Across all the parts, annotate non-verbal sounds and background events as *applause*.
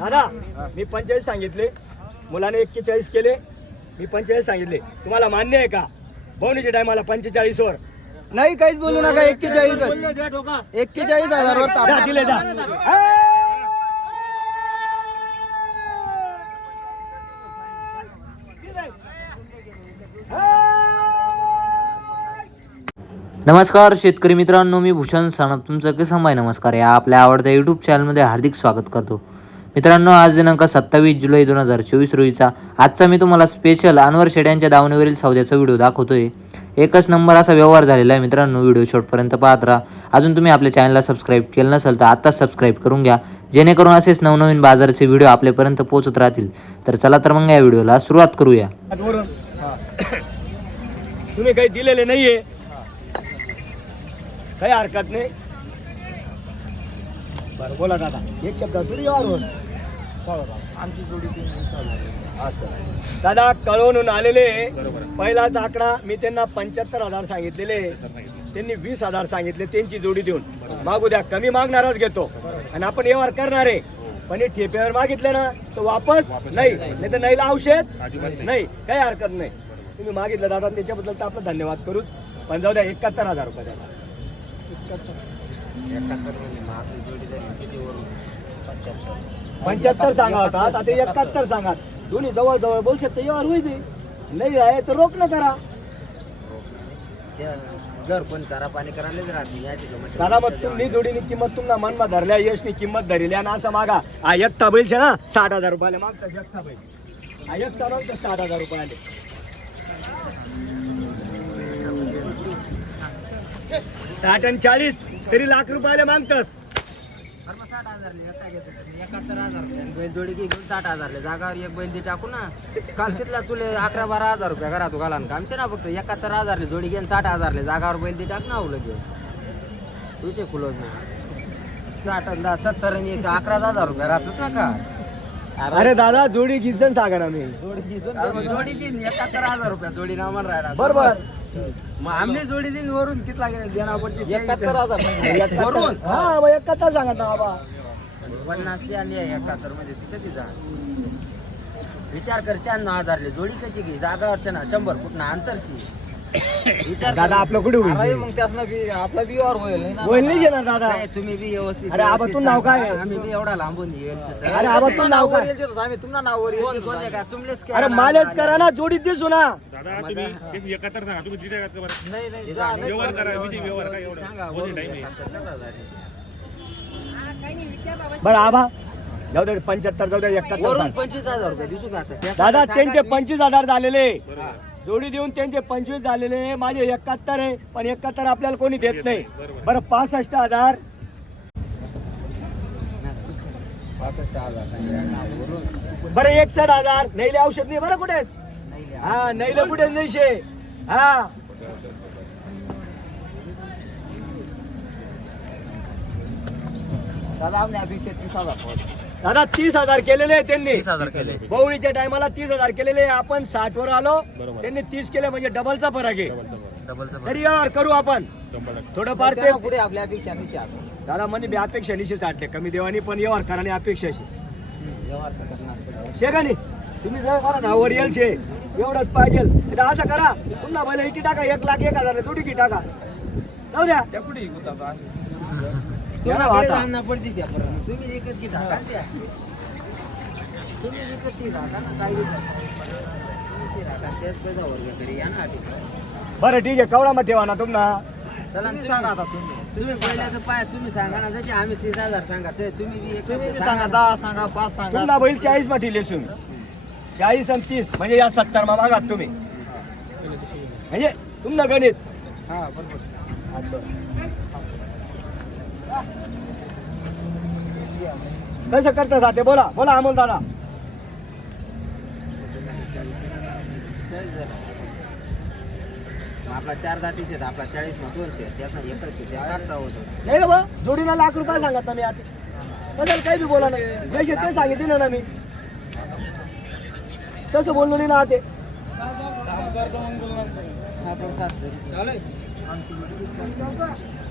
दादा मी पंचेचाळीस सांगितले. मुलाने एक्केचाळीस केले. मी पंचेचाळीस सांगितले. तुम्हाला मान्य आहे का? भवनीच्या टायमाला पंचेचाळीस वर नाही काहीच बोलू नका एक्केचाळीस एक्केचाळीस हजारवर जा, ताप दिले जा नमस्कार शेतकरी मित्रांनो मी भूषण सानप. तुमचं किसान भाई नमस्कार. या आपल्या आवडत्या यूट्यूब चॅनलमध्ये हार्दिक स्वागत करतो. मित्रांनो आज दिनांक सत्तावीस जुलै दोन हजार चोवीस रोजीचा आजचा मी तुम्हाला स्पेशल अनवर शेड्यांच्या दावणीवरील सौद्याचा व्हिडिओ दाखवतोय. एकच नंबर असा व्यवहार झालेला आहे मित्रांनो व्हिडिओ शॉर्टपर्यंत पाहत राहा. अजून तुम्ही आपल्या चॅनलला सबस्क्राईब केलं नसेल तर आत्ताच सबस्क्राईब करून घ्या जेणेकरून असेच नवनवीन बाजाराचे व्हिडिओ आपल्यापर्यंत पोहोचत राहतील. तर चला तर मग या व्हिडिओला सुरुवात करूया. तुम्ही काही दिलेले नाहीये. काही हरकत नाही. बरं बोला दादा. एक शब्द तुम्ही आमची जोडी असं. दादा कळवून आलेले. पहिलाच आकडा मी त्यांना पंच्याहत्तर हजार सांगितलेले. त्यांनी वीस हजार सांगितले त्यांची जोडी देऊन. मागू द्या कमी मागणारच घेतो. आणि आपण व्यवहार करणार आहे. पण हे ठेप्यावर मागितले ना तर वापस नाही. नाही तर नाहीला औषध? नाही. काही हरकत नाही. तुम्ही मागितलं दादा त्याच्याबद्दल तर आपलं धन्यवाद करूच. पण जाऊ द्या एकाहत्तर हजार रुपये द्या. पंच्याहत्तर सांगा होता आता ते एकाहत्तर सांगा. दोन्ही जवळ जवळ बोल शकते व्यवहार होईल. नाही आहे तर रोख न करा घर पण चारा पाणी करायलाच राहते. दादा मग तुम्ही जोडीनी किंमत तुम्हाला मनमा धरल्या यशनी किंमत धरली आणि असं मागा. हा एकटा बैल छे ना साठ हजार रुपयाला मागता एकटा बैल. हा एकटा मागता साठ हजार रुपयाले. साठ आणि चाळीस तरी लाख रुपयाला मागतस. मग साठ हजारले एकाहत्तर हजार बैल जोडी घेऊन साठ हजारले जागावर एक बैल दे टाकू ना काल कितला तुले अकरा बारा हजार रुपये करा तू घाला ना कामचे ना फक्त एकाहत्तर हजारले जोडी घेऊन साठ हजारले जागावर बैल दे टाक ना उलट घेऊन. विषय खुलत नाही. साठ दहा सत्तर आणि एक अकरा हजार रुपये राहतच ना का? अरे दादा जोडी गिजन सांगा ना मी. अरे मग जोडी देईन एकाहत्तर हजार रुपये जोडी नाव म्हण राहिला. बरोबर. मग आमने जोडी देईन वरून कितला देणार पडते एकाहत्तर हजार एकाहत्तर- वरून? हा मग एकाहत्तर सांगा ना बाबा. पन्नास ती आणि एकाहत्तरमध्ये तिथं ती जा. विचार कर शहाण्णव हजारले जोडी कशी घे? जागावरच्या ना शंभर फूट ना अंतरशी. विचार दादा आपलं कुठे अरे होईल मग त्यासनं बी आपला बी वर होईल नाही ना होईल नाही ना दादा तुम्ही बी व्यवस्थित अरे आबा, व्यवस्थित तू नाव काय? सांगा. आम्ही बी एवढा लांबून येईल शेतात. अरे आबा तू नाव काय येईल आम्ही तुमना नावावर कोण येईल कोण आहे का तुमलेच काय अरे मालेच करा ना जोडीत दिसू ना दादा तुम्ही तेच एकाहत्तर सांगा तुम्ही तिथे का बरं नाही नाही ते जा, झाले. नाही व्यवहार करा व्यवस्थित विधी व्यवहार काय एवढं सांगा बोलू वरून टाइम आहे एकाहत्तर कसं हजार आहे? बरं आबा जाऊ दे पंच्याहत्तर जाऊ दे एकाहत्तर वरून सांग. पंचवीस हजार रुपये दिसू का आता? दादा सांगा त्यांचे पंचवीस हजार झालेले. जोडी देऊन त्यांचे पंचवीस झालेले माझे एकाहत्तर आहे पण एकाहत्तर आपल्याला कोणी देत नाही. बरं पासष्ट हजार. बरं एकसठ हजार. नैले औषध नाही बरं कुठेच. हा नैले कुठेच नाही शे हा. दादा आमने अपेक्षा तीस हजार. दादा तीस हजार केलेले आहे त्यांनी. तीस हजार केले बवळीच्या टायमाला तीस हजार केलेले आहे. आपण साठ वर आलो. त्यांनी तीस केले म्हणजे डबलचा फरक आहे. डबलचं तरी यावर करू आपण. थोडंफार ते पुढे आपल्या अपेक्षा दादा म्हणे मी अपेक्षा निशी साठले कमी देवानी पण व्यवहार करा आणि अपेक्षाशी व्यवहार तर करणार पडेल. शे का नाही? तुम्ही जर करा ना वर येईल शे. एवढंच पाहिजे. असं करा. पुन्हा भले इकी टाका. एक लाख एक हजार थोडी की टाका. जाऊ द्या. तुम्हाला पडते त्या परत. तुम्ही एकच घे टाका त्या. तुम्ही ते ना. बरं ठीक आहे. कवडा मग ठेवा ना तुम्हाला चला तुम्ही तुम्ही सांगा आता तुम्ही. तुम्ही पहिल्याचं पाय तुम्ही सांगा ना जसे आम्ही तीस हजार सांगा ते तुम्ही बी एक तुम्ही बी सांगा. दहा सांगा पाच सांगा. पुन्हा बैल चाळीस मा ठेवले तुम्ही चाळीस आणि तीस म्हणजे या सत्तर मा मागात तुम्ही. म्हणजे तुमनं गणित. हा बरोबर. कसं करता साथे बोला बोला अमोल दादा. आपला चार जातीचे आहेत, आपला चाळीस मग दोनशे आहेत. त्याचा एकच आहे, त्या साठचा होतो नाही रे बा जोडीला लाख रुपये सांगत ना मी आता काही बी बोला ना जसे ते सांगितले ना मी. तसं बोललो नाही ना ते हा पण साठ चालेल.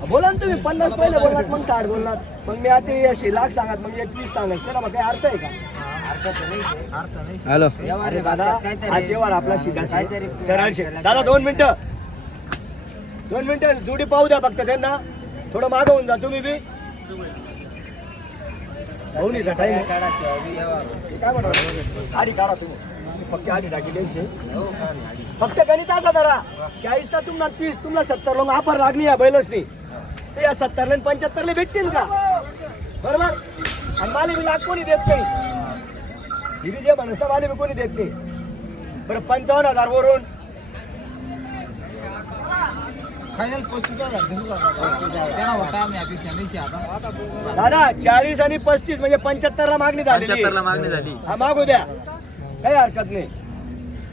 बोला ना तुम्ही पन्नास पहिले बोललात मग साठ बोललात. मग मी आता अशी लाख सांगत मग एकवीस सांगत त्याला मग काय अर्थ आहे का. हॅलो. अरे दादा आज आपला शिका काहीतरी सरळ शिक दादा दोन मिनिटं. दोन मिनिटं जुडी पाहू द्या फक्त त्यांना. थोडं मागं होऊन जा तुम्ही बी. भाऊनीचा टाइम काय म्हणा? आधी काढा तुम्ही. फक्त आधी टाकी द्यायची? फक्त गणित असा धरा. चाळीस ला तुम्हाला तीस तुम्हाला सत्तर लोक ऑफर लागली या बैलच नाही ते या सत्तरला आणि पंच्याहत्तरला भेटतील का? बरोबर? आणि माले बी लाख कोणी देत नाही. ही बी जे म्हणस माले बी कोणी देत नाही. बरं पंचावन्न हजार वरून. फायनल पस्तीस हजार दादा चाळीस आणि पस्तीस म्हणजे पंच्याहत्तर ला मागणी आहे. मागणी झाली. हा मागू द्या. काही हरकत नाही.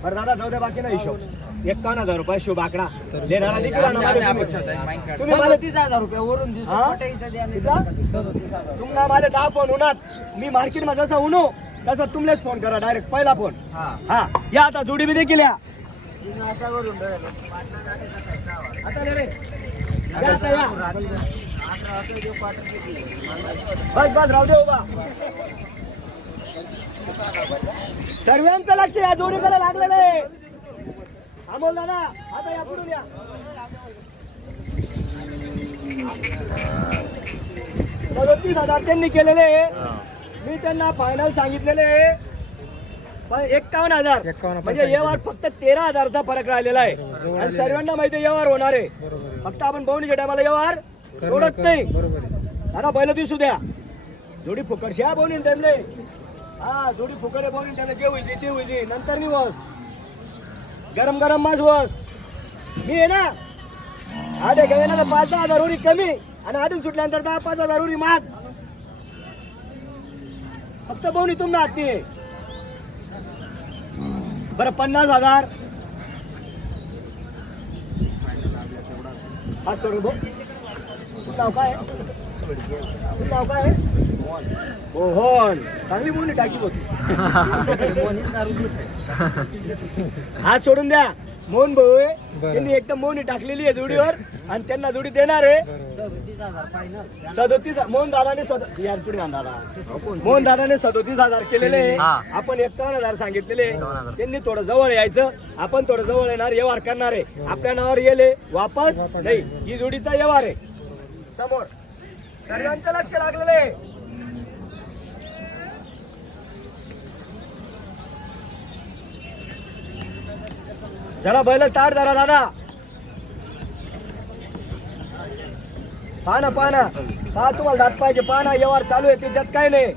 बरं दादा जाऊ द्या बाकी ना हिशोब. एकावन्न हजार रुपये शुभ आकडा. देणारा देखील आणणार आहे तुम्ही. तुम्ही मला सदोतीस हजार रुपये वरून हा? तुम्हाला माझे दहा फोन होणार. मी मार्केटमध्ये जसा उनो तसा तुमलेच फोन करा डायरेक्ट पहिला फोन हा. या आता जोडी बी देखील या. आता ले रे. या आता या. बस बस राहू दे उभा. सर्वांचं लक्ष या जोडीकडे लागलेलं आहे. अमोल दादा आता या पुढून या. सदतीस हजार त्यांनी केलेले आहे. मी त्यांना फायनल सांगितलेले एक्कावन्न हजार. म्हणजे व्यवहार फक्त तेरा हजारचा फरक राहिलेला आहे. आणि सर्वांना माहिती आहे व्यवहार होणार आहे. फक्त आपण बहुणीच्या टायमाला व्यवहार तोडत नाही. दादा बैल दिसू द्या. जोडी फुकटशी हा बहुणी टाइमले हा जोडी फुकट आहे बहुणी टाइमला जे होईल ते होईल नंतर नाही वस गरम गरम मज वस. मी आहे ना आठ एक ना तर पाच दहा हजार उरी कमी आणि आठून सुटल्यानंतर दहा पाच हजार उरी माग फक्त बहुणी तुमना हाती बरं पन्नास हजार. हा सोडून भाऊ नाव काय नाव काय मोहन. चांगली बोलणी टाकी होती. *laughs* हा सोडून द्या. मोहन भाऊ आहे. त्यांनी एकदम मोहनी टाकलेली आहे जोडीवर आणि त्यांना जोडी देणार आहे. सदोतीस मोहन दादाने यार पुढे दादा. मोहन दादाने सदोतीस हजार केलेले आहे. आपण एकावन्न हजार सांगितलेले त्यांनी थोडं जवळ यायचं. आपण थोडं जवळ येणार व्यवहार करणार आहे. आपल्या नावावर येले वापस नाही ही जोडीचा व्यवहार आहे. समोर. सर्वांचं लक्ष लागलेलं आहे. जरा बैल ताट धरा दादा. पाना पाना. पहा तुम्हाला दात पाहिजे. पाना व्यवहार चालू आहे त्याच्यात काय नाही.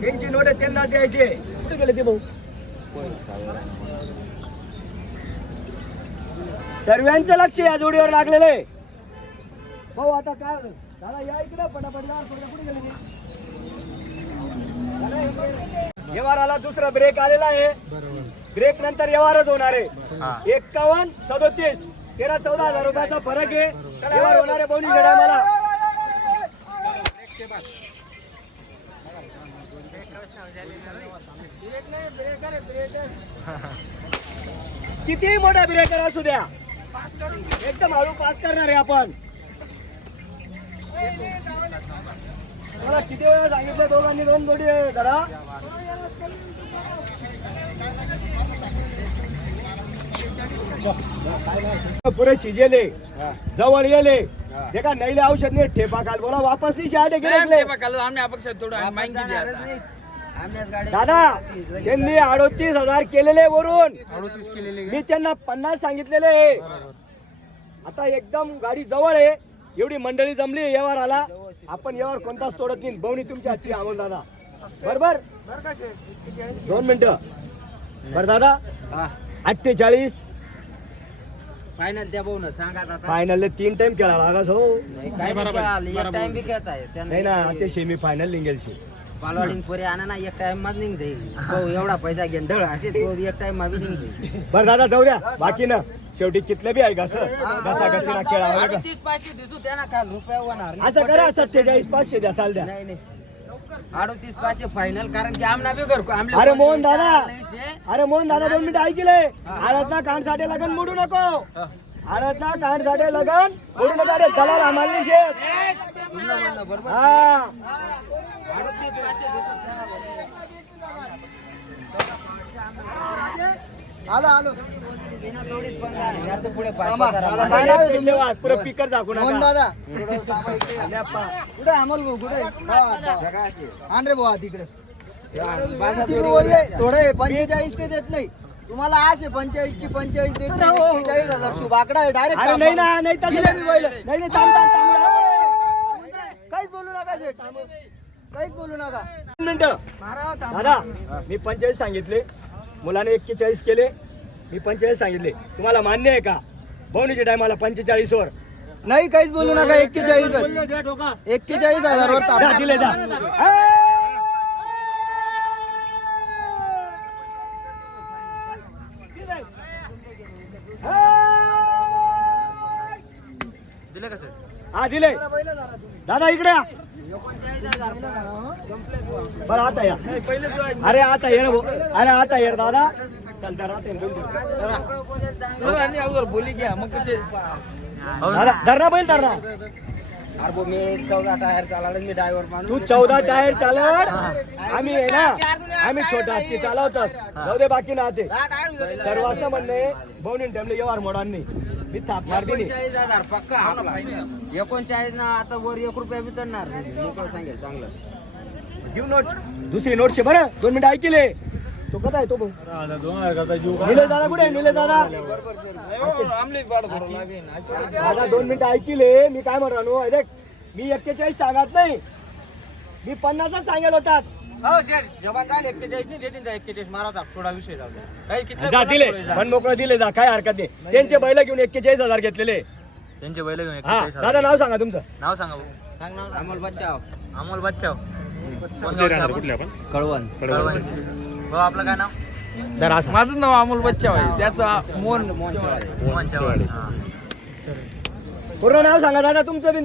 त्यांची नोट आहे त्यांना द्यायचे. कुठे गेले ते भाऊ? सर्वांचं लक्ष या जोडीवर लागलेलं आहे. भाऊ आता काय दादा या इकडे पटापट कुठे गेले ते? व्यवहाराला दुसरा ब्रेक आलेला आहे. ब्रेक नंतर व्यवहारच होणार आहे. एक्कावन्न सदोतीस तेरा चौदा हजार रुपयाचा फरक आहे. व्यवहार होणार आहे बोनी मला. कितीही मोठा ब्रेकर असू द्या. एकदम हळू पास करणार आहे आपण. मला किती वेळा सांगितलं दोघांनी दोन जोडी धरा पुरे शिजेले जवळ येले. जे का नैले औषध नाही ठेपा काल बोला वापस नाही शहाणे गेले दादा त्यांनी अडोतीस हजार केलेले वरून. मी त्यांना पन्नास सांगितलेले आता एकदम गाडी जवळ आहे. एवढी मंडळी जमली व्यवहार आला. आपण व्यवहार कोणताच तोडत नाही. बवणी तुमच्या हातची अमोल दादा. बरोबर? दोन मिनिटं. बरं दादा. अठ्ठेचाळीस. फायनल त्या भाऊ सांगा आता. फायनल तीन टाइम खेळा लागस हो. नाही, काय नाही खेळालं, एक टाइम बी खेळत आहे नाही. ना ते सेमी फायनल निघेलशी पालवाडीन पोरी आणा ना एक टाइममध्ये निघ जाईल. भाऊ एवढा पैसा घेऊन ढळ असे तो एक टाइममध्ये निघ जाईल. बरं दादा जाऊ द्या. बाकी ना. शेवटी कितलं बी आहे का सर कसा कसा खेळा अडतीस पाचशे दिसू त्या ना रुपया होणार. असं करा सत्तेचाळीस पाचशे द्या चाल द्या. नाही नाही. अडोतीस पाचशे फायनल कारण की आमना बी घर आमले अरे मोहन दादा. अरे मोहन दादा दोन मिनिटं ऐकले. आळत ना कांडसाठी लगन मोडू नको. आळत ना कांडसाठी लगन मोडू नका. रे दलाल आम्हाला शेत तुमनं म्हणणं बरोबर. हा. अडोतीस पाचशे दिवसात द्या. आलो हजार. पुरं पिकर दादा. कुठे अमोल भाऊ? कुठे? हा, हा. आण रे भाऊ तिकडे. थोडे पंचेचाळीस ते देत नाही. तुम्हाला आशे पंचेचाळीस ची पंचेचाळीस देत नाही एक्केचाळीस हजार. शुभ आकडा आहे अरे नाही ना डायरेक्ट नाही तसं दिले मी बैल. नाही नाही थांब थांब थांब काहीच बोलू नका शेठ. काहीच बोलू नका. मिनिटं. दादा मी पंचेचाळीस सांगितले. मुलाने एक्केचाळीस केले. मी पंचेचाळीस सांगितले. तुम्हाला मान्य आहे का? भाऊनीच्या टायमाला पंचेचाळीस वर नाही काहीच बोलू नका एक्केचाळीस एक्केचाळीस हजार वर जा, ताप. दिले जा. दिले का सर हा दिले. दादा इकडे या. बरं आता या. अरे आता ये ना भाऊ. अरे आता ये रे दादा. चल तर आता ये, बोल दे. बोली घ्या. मग ते दादा धरणा बैल धरणा अरे भाऊ, मी चौदा टायर चालवलं मी ड्रायव्हर माणूस. तू चौदा टायर चालड आम्ही आहे ना. आम्ही छोटा हत्ती चालवतोस. जाऊ दे बाकी ना ते सर्व वाजता म्हणणे भाऊनी ठेवले व्यवहार मोडांनी. एकोणचाळीस हजार पक्का आपला. एकोणचाळीस ना आता वर एक रुपया बी चढणार नाही. मोकळं सांगेल चांगलं. देऊ नोट. दुसरी नोटशे बरं दोन मिनिटं ऐकले. तो कसा आहे तो भाऊ निलेश दादा कुठे आहे? निलेश दादा. दादा दोन मिनिटं ऐकले. मी काय म्हणतो अरे मी एक्केचाळीस सांगत नाही. मी पन्नासच सांगेल होतात. हो शेठ जवान झाले एक्केचाळीस नाही देतील एक्केचाळीस. मारा थोडा विषय जाऊ काही जा दिले. पण मोकळं दिले जा काय हरकत नाही. त्यांचे बैल घेऊन एक्केचाळीस हजार घेतलेले. त्यांचे बैल घेऊन हा दादा नाव सांगा तुमचं. नाव सांगा भाऊ. अमोल बच्चा अमोल बच्चाव. कुठले आपण? कळवण. भाऊ आपलं काय नाव? जरा असं. माझं नाव अमोल बच्चा आहे. त्याचा मोहन मोहन मोहन चव्हाण. हा. पूर्ण नाव सांगा दादा तुमचं बिन